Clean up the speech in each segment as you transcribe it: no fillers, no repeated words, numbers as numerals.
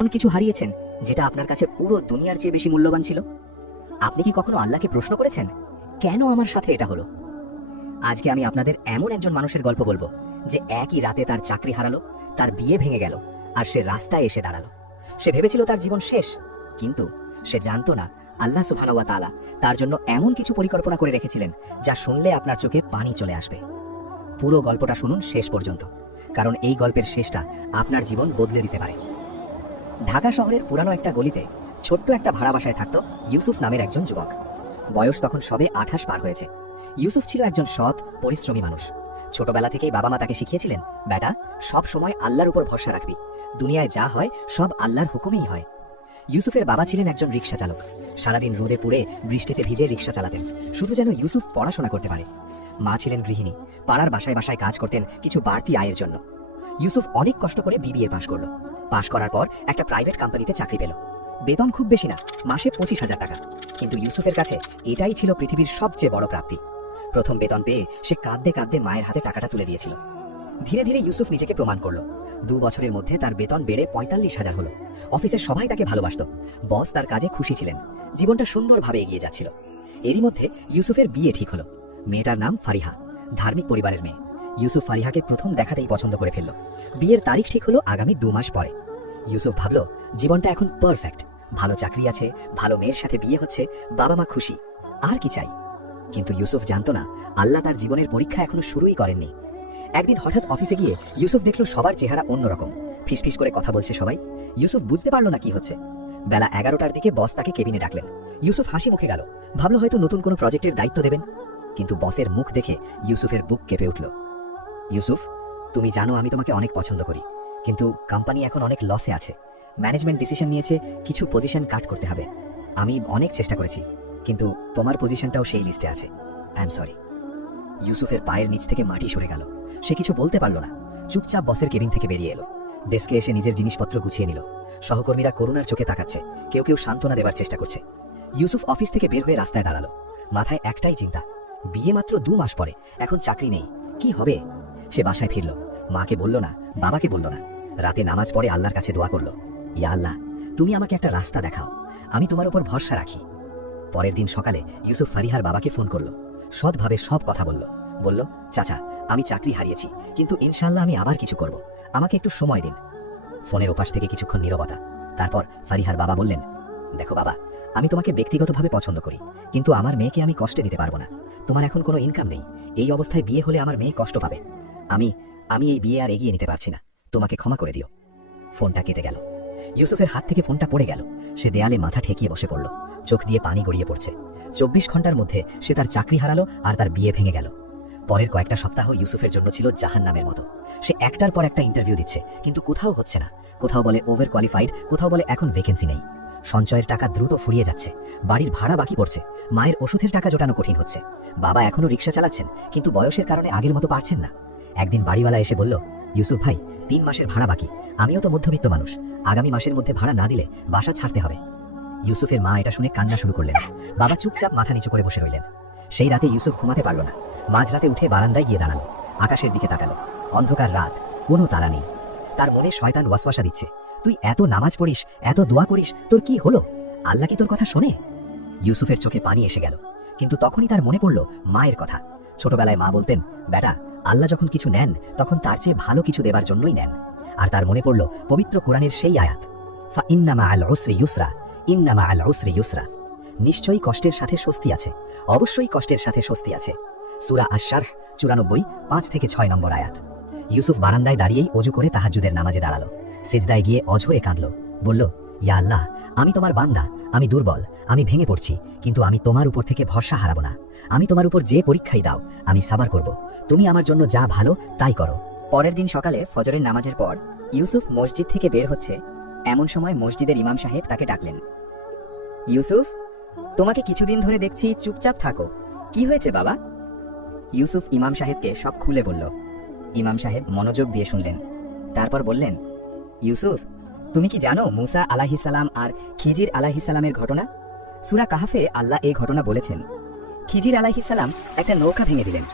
এমন কিছু হারিয়েছেন যেটা আপনার কাছে পুরো দুনিয়ার চেয়ে বেশি মূল্যবান ছিল? আপনি কি কখনো আল্লাহকে প্রশ্ন করেছেন, কেন আমার সাথে এটা হলো? আজকে আমি আপনাদের এমন একজন মানুষের গল্প বলবো যে একই রাতে তার চাকরি হারালো, তার বিয়ে ভেঙে গেল, আর সে রাস্তায় এসে দাঁড়ালো। সে ভেবেছিল তার জীবন শেষ, কিন্তু সে জানতো না আল্লাহ সুবহানাহু ওয়া তাআলা তার জন্য এমন কিছু পরিকল্পনা করে রেখেছিলেন যা শুনলে আপনার চোখে পানি চলে আসবে। পুরো গল্পটা শুনুন শেষ পর্যন্ত, কারণ এই গল্পের শেষটা আপনার জীবন বদলে দিতে পারে। ঢাকা শহরের পুরানো একটা গলিতে ছোট্ট একটা ভাড়া বাসায় থাকত ইউসুফ নামের একজন যুবক। বয়স তখন সবে 28 পার হয়েছে। ইউসুফ ছিল একজন সৎ, পরিশ্রমী মানুষ। ছোটবেলা থেকেই বাবা মা তাকে শিখিয়েছিলেন, বেটা, সব সময় আল্লাহর উপর ভরসা রাখবি, দুনিয়ায় যা হয় সব আল্লাহর হুকুমেই হয়। ইউসুফের বাবা ছিলেন একজন রিক্সা চালক। সারাদিন রোদে পুড়ে বৃষ্টিতে ভিজে রিক্সা চালাতেন, শুধু যেন ইউসুফ পড়াশোনা করতে পারে। মা ছিলেন গৃহিণী, পাড়ার বাসায় বাসায় কাজ করতেন কিছু বাড়তি আয়ের জন্য। ইউসুফ অনেক কষ্ট করে বিবিএ পাশ করলো। পাশ করার পর একটা প্রাইভেট কোম্পানিতে চাকরি পেল। বেতন খুব বেশি না, মাসে 25,000 টাকা, কিন্তু ইউসুফের কাছে এটাই ছিল পৃথিবীর সবচেয়ে বড় প্রাপ্তি। প্রথম বেতন পেয়ে সে কাঁদতে কাঁদতে মায়ের হাতে টাকাটা তুলে দিয়েছিল। ধীরে ধীরে ইউসুফ নিজেকে প্রমাণ করলো। 2 বছরের মধ্যে তার বেতন বেড়ে 45,000 হলো। অফিসের সবাই তাকে ভালোবাসত, বস তার কাজে খুশি ছিলেন, জীবনটা সুন্দরভাবে এগিয়ে যাচ্ছিল। এরই মধ্যে ইউসুফের বিয়ে ঠিক হলো। মেয়েটার নাম ফারিহা, ধার্মিক পরিবারের মেয়ে। ইউসুফ ফারিহাকে প্রথম দেখাতেই পছন্দ করে ফেলল। বিয়ের তারিখ ঠিক হলো আগামী 2 মাস পরে। ইউসুফ ভাবল, জীবনটা এখন পারফেক্ট, ভালো চাকরি আছে, ভালো মেয়ের সাথে বিয়ে হচ্ছে, বাবা মা খুশি, আর কি চাই। কিন্তু ইউসুফ জানতো না আল্লাহ তার জীবনের পরীক্ষা এখনো শুরুই করেননি। একদিন হঠাৎ অফিসে গিয়ে ইউসুফ দেখল সবার চেহারা অন্যরকম, ফিসফিস করে কথা বলছে সবাই। ইউসুফ বুঝতে পারল না কি হচ্ছে। বেলা 11টার দিকে বস তাকে কেবিনে ডাকলেন। ইউসুফ হাসি মুখে গেল, ভাবল হয়তো নতুন কোনো প্রজেক্টের দায়িত্ব দেবেন। কিন্তু বসের মুখ দেখে ইউসুফের বুক কেঁপে উঠল। ইউসুফ, তুমি জানো আমি তোমাকে অনেক পছন্দ করি, কিন্তু কোম্পানি এখন অনেক লসে আছে। ম্যানেজমেন্ট ডিসিশন নিয়েছে কিছু পজিশন কাট করতে হবে। আমি অনেক চেষ্টা করেছি, কিন্তু তোমার পজিশনটাও সেই লিস্টে আছে। I am sorry. ইউসুফের পায়ের নিচ থেকে মাটি সরে গেল। সে কিছু বলতে পারল না, চুপচাপ বসের কেবিন থেকে বেরিয়ে এলো। ডেস্কে এসে নিজের জিনিসপত্র গুছিয়ে নিল। সহকর্মীরা করুণার চোখে তাকাচ্ছে, কেউ কেউ সান্ত্বনা দেবার চেষ্টা করছে। ইউসুফ অফিস থেকে বের হয়ে রাস্তায় দাঁড়ালো। মাথায় একটাই চিন্তা, বিয়ে মাত্র 2 মাস পরে, এখন চাকরি নেই, কি হবে? সে বাসায় ফিরল। মাকে বলল না, বাবাকে বলল না। রাতে নামাজ পড়ে আল্লাহর কাছে দোয়া করল, ইয়া আল্লাহ, তুমি আমাকে একটা রাস্তা দেখাও, আমি তোমার উপর ভরসা রাখি। পরের দিন সকালে ইউসুফ ফারিহার বাবাকে ফোন করল। সৎভাবে সব কথা বলল, চাচা, আমি চাকরি হারিয়েছি, কিন্তু ইনশাআল্লাহ আমি আবার কিছু করব, আমাকে একটু সময় দিন। ফোনের ওপাশ থেকে কিছুক্ষণ নীরবতা। তারপর ফারিহার বাবা বললেন, দেখো বাবা, আমি তোমাকে ব্যক্তিগতভাবে পছন্দ করি, কিন্তু আমার মেয়েকে আমি কষ্টে দিতে পারবো না। তোমার এখন কোনো ইনকাম নেই, এই অবস্থায় বিয়ে হলে আমার মেয়ে কষ্ট পাবে। আমি এই বিয়ে আর এগিয়ে নিতে পারছি না, তোমাকে ক্ষমা করে দিও। ফোনটা কেটে গেল। ইউসুফের হাত থেকে ফোনটা পড়ে গেল। সে দেয়ালে মাথা ঠেকিয়ে বসে পড়ল, চোখ দিয়ে পানি গড়িয়ে পড়ছে। 24 ঘন্টার মধ্যে সে তার চাকরি হারালো আর তার বিয়ে ভেঙে গেল। পরের কয়েকটা সপ্তাহ ইউসুফের জন্য ছিল জাহান্নামের মতো। সে একটার পর একটা ইন্টারভিউ দিচ্ছে, কিন্তু কোথাও হচ্ছে না। কোথাও বলে ওভার কোয়ালিফাইড, কোথাও বলে এখন ভ্যাকেন্সি নেই। সঞ্চয়ের টাকা দ্রুত ফুরিয়ে যাচ্ছে, বাড়ির ভাড়া বাকি পড়ছে, মায়ের ওষুধের টাকা জোটানো কঠিন হচ্ছে। বাবা এখনো রিক্সা চালাচ্ছেন, কিন্তু বয়সের কারণে আগের মতো পারছেন না। একদিন বাড়িওয়ালা এসে বলল, ইউসুফ ভাই, 3 মাসের ভাড়া বাকি, আমিও তো মধ্যবিত্ত মানুষ, আগামী মাসের মধ্যে ভাড়া না দিলে বাসা ছাড়তে হবে। ইউসুফের মা এটা শুনে কান্না শুরু করলেন। বাবা চুপচাপ মাথা নিচু করে বসে রইলেন। সেই রাতে ইউসুফ ঘুমাতে পারল না। মাঝরাতে উঠে বারান্দায় গিয়ে দাঁড়ালো, আকাশের দিকে তাকালো। অন্ধকার রাত, কোনো তারা নেই। তার মনে শয়তান ওয়াসওয়াসা দিচ্ছে, তুই এত নামাজ পড়িস, এত দোয়া করিস, তোর কি হলো? আল্লাহ কি তোর কথা শোনে? ইউসুফের চোখে পানি এসে গেল, কিন্তু তখনই তার মনে পড়ল মায়ের কথা। ছোটবেলায় মা বলতেন, বেটা, আল্লাহ যখন কিছু নেন তখন তার চেয়ে ভালো কিছু দেবার জন্যই নেন। আর তার মনে পড়ল পবিত্র কোরআনের সেই আয়াত, ফা ইন্না মাআল উসরি ইউসরা, ইন্না মাআল উসরি ইউসরা। নিশ্চয়ই কষ্টের সাথে স্বস্তি আছে, অবশ্যই কষ্টের সাথে স্বস্তি আছে। সূরা আশ-শারহ 94, 5 থেকে 6 নম্বর আয়াত। ইউসুফ বারান্দায় দাঁড়িয়েই অজু করে তাহাজ্জুদের নামাজে দাঁড়ালো। সিজদায় গিয়ে অঝরে কাঁদল, বলল, ইয়া আল্লাহ, আমি তোমার বান্দা, আমি দুর্বল, আমি ভেঙে পড়ছি, কিন্তু আমি তোমার উপর থেকে ভরসা হারাবো না। আমি তোমার উপর যে পরীক্ষাই দাও আমি সাবার করব, তুমি আমার জন্য যা ভালো তাই করো। পরের দিন সকালে ফজরের নামাজের পর ইউসুফ মসজিদ থেকে বের হচ্ছে, এমন সময় মসজিদের ইমাম সাহেব তাকে ডাকলেন। ইউসুফ, তোমাকে কিছুদিন ধরে দেখছি চুপচাপ থাকো, কি হয়েছে বাবা? ইউসুফ ইমাম সাহেবকে সব খুলে বলল। ইমাম সাহেব মনোযোগ দিয়ে শুনলেন, তারপর বললেন, ইউসুফ, তুমি কি জানো মুসা আলাইহিস সালাম আর খিজির আলাইহিস সালামের ঘটনা? সূরা কাহাফে আল্লাহ এই ঘটনা বলেছেন। খিজির আলাইহিস সালাম একটা নৌকা ভেঙে দিলেন,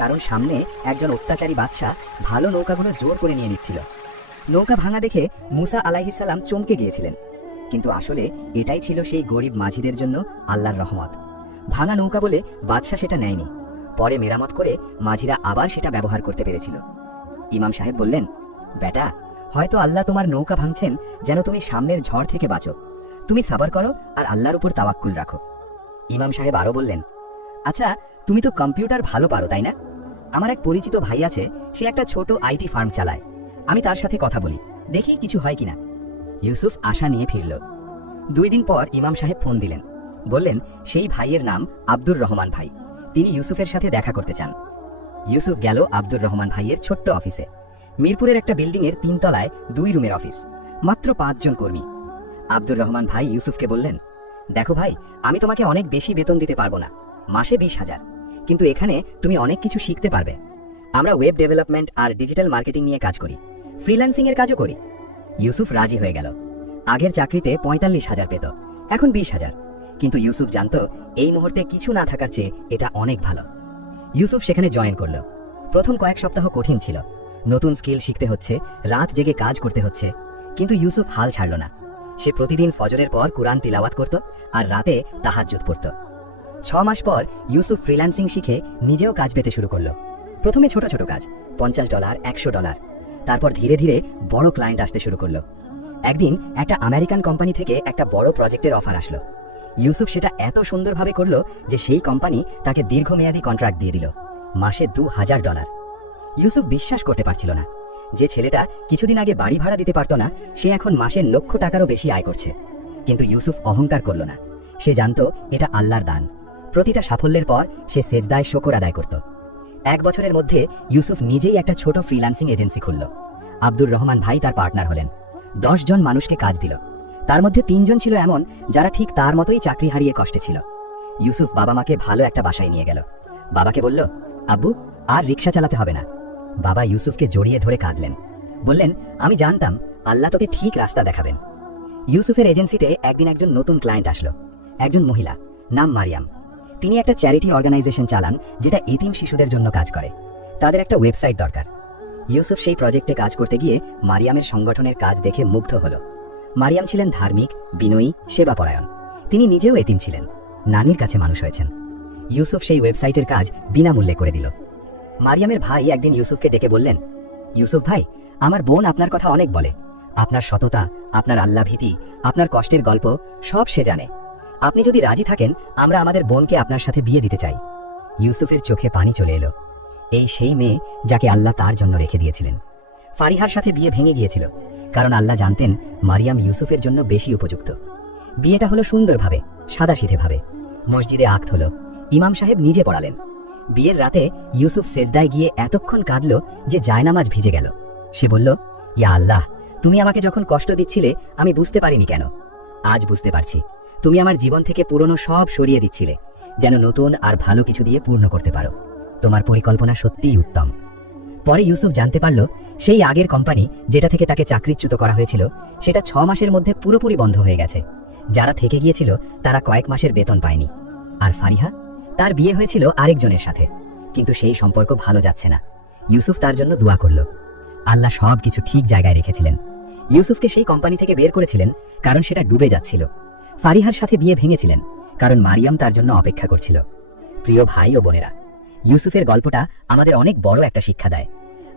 কারণ সামনে একজন অত্যাচারী বাদশা ভালো নৌকাগুলো জোর করে নিয়ে নিচ্ছিল। নৌকা ভাঙা দেখে মুসা আলাইহিস সালাম চমকে গিয়েছিলেন, কিন্তু আসলে এটাই ছিল সেই গরিব মাঝিদের জন্য আল্লাহর রহমত। ভাঙা নৌকা বলে বাদশাহ সেটা নেয়নি, পরে মেরামত করে মাঝিরা আবার সেটা ব্যবহার করতে পেরেছিল। ইমাম সাহেব বললেন, বেটা, হয়তো আল্লাহ তোমার নৌকা ভাঙছেন যেন তুমি সামনের ঝড় থেকে বাঁচো। তুমি সাবার করো আর আল্লাহর উপর তাওয়াক্কুল রাখো। ইমাম সাহেব আরও বললেন, আচ্ছা, তুমি তো কম্পিউটার ভালো পারো, তাই না? আমার এক পরিচিত ভাই আছে, সে একটা ছোট আইটি ফার্ম চালায়। আমি তার সাথে কথা বলি, দেখি কিছু হয় কিনা। ইউসুফ আশা নিয়ে ফিরল। 2 দিন পর ইমাম সাহেব ফোন দিলেন, বললেন সেই ভাইয়ের নাম আব্দুর রহমান ভাই, তিনি ইউসুফের সাথে দেখা করতে চান। ইউসুফ গেল আব্দুর রহমান ভাইয়ের ছোট্ট অফিসে। মিরপুরের একটা বিল্ডিংয়ের 3 তলায় 2 রুমের অফিস, মাত্র 5 জন কর্মী। আব্দুর রহমান ভাই ইউসুফকে বললেন, দেখো ভাই, আমি তোমাকে অনেক বেশি বেতন দিতে পারবো না, মাসে 20,000, কিন্তু এখানে তুমি অনেক কিছু শিখতে পারবে। আমরা ওয়েব ডেভেলপমেন্ট আর ডিজিটাল মার্কেটিং নিয়ে কাজ করি, ফ্রিল্যান্সিং এর কাজও করি। ইউসুফ রাজি হয়ে গেল। আগের চাকরিতে 45,000 পেত, এখন 20,000, কিন্তু ইউসুফ জানত এই মুহূর্তে কিছু না থাকার চেয়ে এটা অনেক ভালো। ইউসুফ সেখানে জয়েন করল। প্রথম কয়েক সপ্তাহ কঠিন ছিল, নতুন স্কিল শিখতে হচ্ছে, রাত জেগে কাজ করতে হচ্ছে, কিন্তু ইউসুফ হাল ছাড়ল না। সে প্রতিদিন ফজরের পর কুরআন তিলাওয়াত করত আর রাতে তাহাজ্জুদ পড়ত। 6 মাস পর ইউসুফ ফ্রিল্যান্সিং শিখে নিজেও কাজ পেতে শুরু করল। প্রথমে ছোট ছোট কাজ, $50, $100, তারপর ধীরে ধীরে বড় ক্লায়েন্ট আসতে শুরু করলো। একদিন একটা আমেরিকান কোম্পানি থেকে একটা বড় প্রজেক্টের অফার আসলো। ইউসুফ সেটা এত সুন্দরভাবে করলো যে সেই কোম্পানি তাকে দীর্ঘমেয়াদী কন্ট্রাক্ট দিয়ে দিল, মাসে $2,000। ইউসুফ বিশ্বাস করতে পারছিল না যে ছেলেটা কিছুদিন আগে বাড়ি ভাড়া দিতে পারত না, সে এখন মাসে লক্ষ টাকারও বেশি আয় করছে। কিন্তু ইউসুফ অহংকার করল না। সে জানত এটা আল্লাহর দান। প্রতিটা সাফল্যের পর সে সেজদায় শুকর আদায় করত। 1 বছরের মধ্যে ইউসুফ নিজেই একটা ছোট ফ্রিল্যান্সিং এজেন্সি খুলল। আব্দুর রহমান ভাই তার পার্টনার হলেন। 10 জন মানুষকে কাজ দিল। তার মধ্যে 3 জন ছিল এমন যারা ঠিক তার মতোই চাকরি হারিয়ে কষ্টে ছিল। ইউসুফ বাবা মাকে ভালো একটা বাসায় নিয়ে গেল। বাবাকে বলল, আব্বু, আর রিক্সা চালাতে হবে না। বাবা ইউসুফকে জড়িয়ে ধরে কাঁদলেন, বললেন, আমি জানতাম আল্লাহ তোকে ঠিক রাস্তা দেখাবেন। ইউসুফের এজেন্সিতে একদিন একজন নতুন ক্লায়েন্ট আসলো, একজন মহিলা, নাম মারিয়াম। তিনি একটা চ্যারিটি অর্গানাইজেশন চালান যেটা এতিম শিশুদের জন্য কাজ করে। তাদের একটা ওয়েবসাইট দরকার। ইউসুফ সেই প্রজেক্টে কাজ করতে গিয়ে মারিয়ামের সংগঠনের কাজ দেখে মুগ্ধ হল। মারিয়াম ছিলেন ধার্মিক, বিনয়ী, সেবাপরায়ণ। তিনি নিজেও এতিম ছিলেন, নানির কাছে মানুষ হয়েছেন। ইউসুফ সেই ওয়েবসাইটের কাজ বিনামূল্যে করে দিল। মারিয়ামের ভাই একদিন ইউসুফকে ডেকে বললেন, ইউসুফ ভাই, আমার বোন আপনার কথা অনেক বলে। আপনার সততা, আপনার আল্লাহ ভীতি, আপনার কষ্টের গল্প সব সে জানে। আপনি যদি রাজি থাকেন, আমরা আমাদের বোনকে আপনার সাথে বিয়ে দিতে চাই। ইউসুফের চোখে পানি চলে এলো। এই সেই মেয়ে যাকে আল্লাহ তার জন্য রেখে দিয়েছিলেন। ফারিহার সাথে বিয়ে ভেঙে গিয়েছিল, কারণ আল্লাহ জানতেন মারিয়াম ইউসুফের জন্য বেশি উপযুক্ত। বিয়েটা হলো সুন্দরভাবে, সাদাসিধেভাবে। মসজিদে আক্ত হলো, ইমাম সাহেব নিজে পড়ালেন। বিয়ের রাতে ইউসুফ সেজদায় গিয়ে এতক্ষণ কাঁদল যে জায়নামাজ ভিজে গেল। সে বলল, ইয়া আল্লাহ, তুমি আমাকে যখন কষ্ট দিচ্ছিলে আমি বুঝতে পারিনি কেন। আজ বুঝতে পারছি, তুমি আমার জীবন থেকে পুরনো সব সরিয়ে দিচ্ছিলে, যেন নতুন আর ভালো কিছু দিয়ে পূর্ণ করতে পারো। তোমার পরিকল্পনা সত্যিই উত্তম। পরে ইউসুফ জানতে পারল সেই আগের কোম্পানি যেটা থেকে তাকে চাকরিচ্যুত করা হয়েছিল, সেটা 6 মাসের মধ্যে পুরোপুরি বন্ধ হয়ে গেছে। যারা থেকে গিয়েছিল তারা কয়েক মাসের বেতন পায়নি। আর ফারিহা, তার বিয়ে হয়েছিল আরেকজনের সাথে, কিন্তু সেই সম্পর্ক ভালো যাচ্ছে না। ইউসুফ তার জন্য দোয়া করল। আল্লাহ সব কিছু ঠিক জায়গায় রেখেছিলেন। ইউসুফকে সেই কোম্পানি থেকে বের করেছিলেন কারণ সেটা ডুবে যাচ্ছিল। ফারিহার সাথে বিয়ে ভেঙেছিলেন কারণ মারিয়াম তার জন্য অপেক্ষা করছিল। প্রিয় ভাই ও বোনেরা, ইউসুফের গল্পটা আমাদের অনেক বড় একটা শিক্ষা দেয়।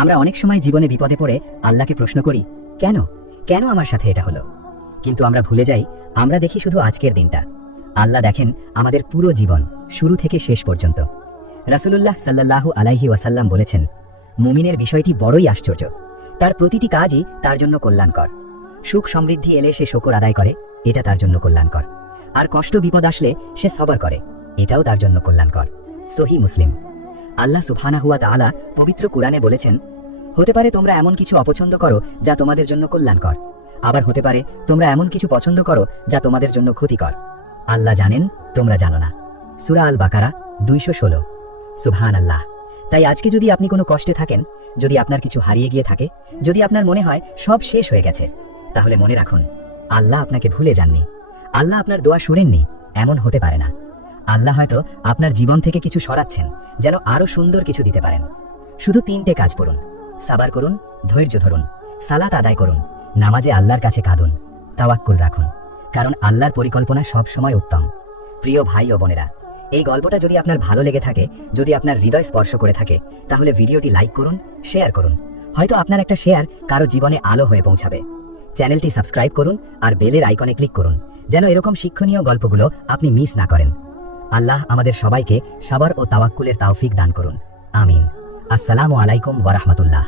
আমরা অনেক সময় জীবনে বিপদে পড়ে আল্লাহকে প্রশ্ন করি, কেন কেন আমার সাথে এটা হলো? কিন্তু আমরা ভুলে যাই, আমরা দেখি শুধু আজকের দিনটা। আল্লাহ দেখেন আমাদের পুরো জীবন, শুরু থেকে শেষ পর্যন্ত। রাসূলুল্লাহ সাল্লাল্লাহু আলাইহি ওয়াসাল্লাম বলেছেন, মুমিনের বিষয়টি বড়ই আশ্চর্য। তার প্রতিটি কাজই তার জন্য কল্যাণকর। সুখ সমৃদ্ধি এলে সে শুকর আদায় করে, এটা তার জন্য কল্যাণকর। আর কষ্ট বিপদ আসলে সে সবর করে, এটাও তার জন্য কল্যাণকর। সহিহ মুসলিম। আল্লাহ সুবহানাহু ওয়া তাআলা পবিত্র কুরআনে বলেছেন, হতে পারে তোমরা এমন কিছু অপছন্দ করো যা তোমাদের জন্য কল্যাণকর, আবার হতে পারে তোমরা এমন কিছু পছন্দ করো যা তোমাদের জন্য ক্ষতিকর। আল্লাহ জানেন, তোমরা জানো না। সূরা আল বাকারা 216। সুবহানাল্লাহ। তাই আজকে যদি আপনি কোনো কষ্টে থাকেন, যদি আপনার কিছু হারিয়ে গিয়ে থাকে, যদি আপনার মনে হয় সব শেষ হয়ে গেছে, তাহলে মনে রাখুন, আল্লাহ আপনাকে ভুলে যাননি। আল্লাহ আপনার দোয়া শুনেননি, এমন হতে পারে না। আল্লাহ হয়তো আপনার জীবন থেকে কিছু সরাচ্ছেন যেন আরো সুন্দর কিছু দিতে পারেন। শুধু 3টে কাজ করুন, সাবার করুন, ধৈর্য ধরুন, সালাত আদায় করুন, নামাজে আল্লাহর কাছে কাঁদুন, তাওয়াক্কুল রাখুন, কারণ আল্লাহর পরিকল্পনা সব সময় উত্তম। প্রিয় ভাই ও বোনেরা, এই গল্পটা যদি আপনার ভালো লেগে থাকে, যদি আপনার হৃদয় স্পর্শ করে থাকে, তাহলে ভিডিওটি লাইক করুন, শেয়ার করুন। হয়তো আপনার একটা শেয়ার কারো জীবনে আলো হয়ে পৌঁছাবে। চ্যানেলটি সাবস্ক্রাইব করুন আর বেলের আইকনে ক্লিক করুন, যেন এরকম শিক্ষণীয় গল্পগুলো আপনি মিস না করেন। আল্লাহ আমাদের সবাইকে সাবর ও তাওয়াক্কুলের তৌফিক দান করুন। আমিন। আসসালামু আলাইকুম ওয়া রাহমাতুল্লাহ।